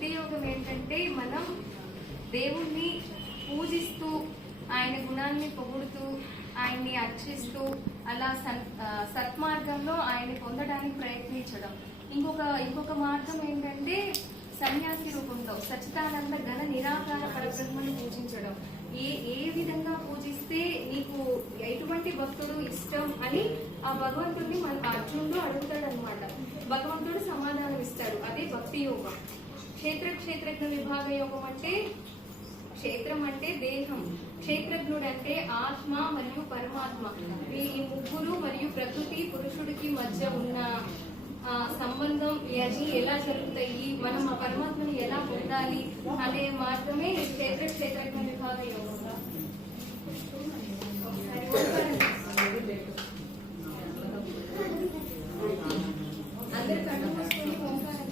భక్తి యోగం ఏంటంటే మనం దేవుణ్ణి పూజిస్తూ ఆయన గుణాన్ని పొగుడుతూ ఆయన్ని అర్చిస్తూ అలా సత్మార్గంలో ఆయన్ని పొందడానికి ప్రయత్నించడం. ఇంకొక మార్గం ఏంటంటే సన్యాసి రూపంలో సచ్చిదానంద ఘన నిరాకార పరబ్రహ్మను పూజించడం. ఏ విధంగా పూజిస్తే నీకు ఎటువంటి భక్తుడు ఇష్టం అని ఆ భగవంతుడిని మన అర్జునుడు అడుగుతాడు అనమాట. భగవంతుడు సమాధానం ఇస్తాడు. అదే భక్తి యోగం. క్షేత్రజ్ఞ విభాగ యోగం అంటే క్షేత్రం అంటే దేహం, క్షేత్రజ్ఞుడు అంటే ఆత్మ మరియు పరమాత్మ. ఈ ముగ్గురు మరియు ప్రకృతి పురుషుడికి మధ్య ఉన్న సంబంధం అది ఎలా జరుగుతాయి, మనం ఆ పరమాత్మని ఎలా పొందాలి అనే మార్గమే క్షేత్రజ్ఞ విభాగ యోగంగా. అందరు కళ్ళు మూసుకొని ఓంకారం.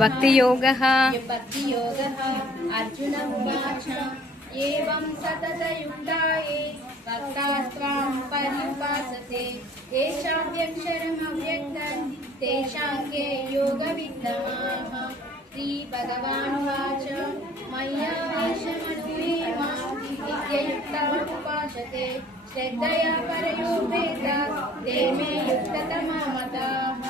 भक्तियोगः अर्जुन उवाच एवं सततयुक्ताये भक्तास्त्वां पर्युपासते तेषाद्यक्षरमव्यक्तं तेषां के योगविद्यमाः। श्रीभगवानुवाच मय्यावेशमनुमेवां नित्ययुक्तमुपासते श्रद्धया परयोपेताः ते मे युक्ततमा मताः।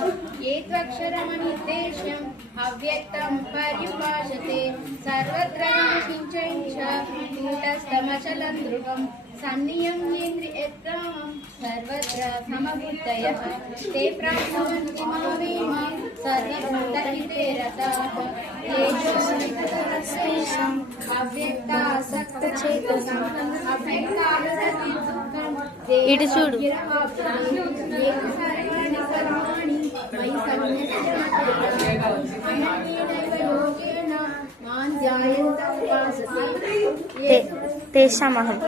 ये त्वक्षरमनिर्देश्यम् अव्यक्तं पर्युपासते सर्वत्र नाशिञ्चन् च कूटस्थमचलं ध्रुवम् सन्नियम्येन्द्रियग्रामं सर्वत्र समबुद्धयः ते प्राप्नुवन्ति मामेव सर्वभूतहिते रताः। येषां अव्यक्तासक्तचेतसम् अव्यक्तासक्तदुःखम् इటు చూడు मयि सन्न्यस्येनैव योगेन मां ध्यायन्तम् उपासते तेषामहं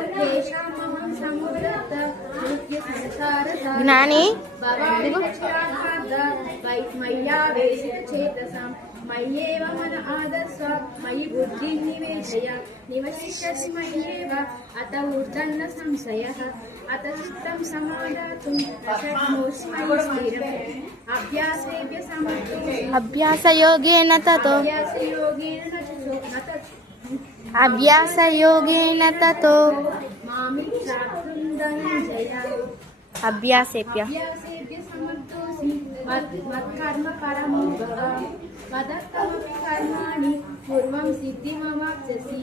समुद्रत ज्ञानी मय्यावेशितचेतसां मय्येव मन आदस्व मयि बुद्धिं निवेशय निवसिष्यसि मय्येव अत ऊर्ध्वन्न संशयः। अत चित्तं समादातुं शक्नोषि मयि स्थिरम् अभ्यासयोगेन ततो अभ्यासेभ्य समर्थोऽसि मत्कर्म परमो भव मदत्तमपि कर्माणि पूर्वं सिद्धिमवाप्स्यसि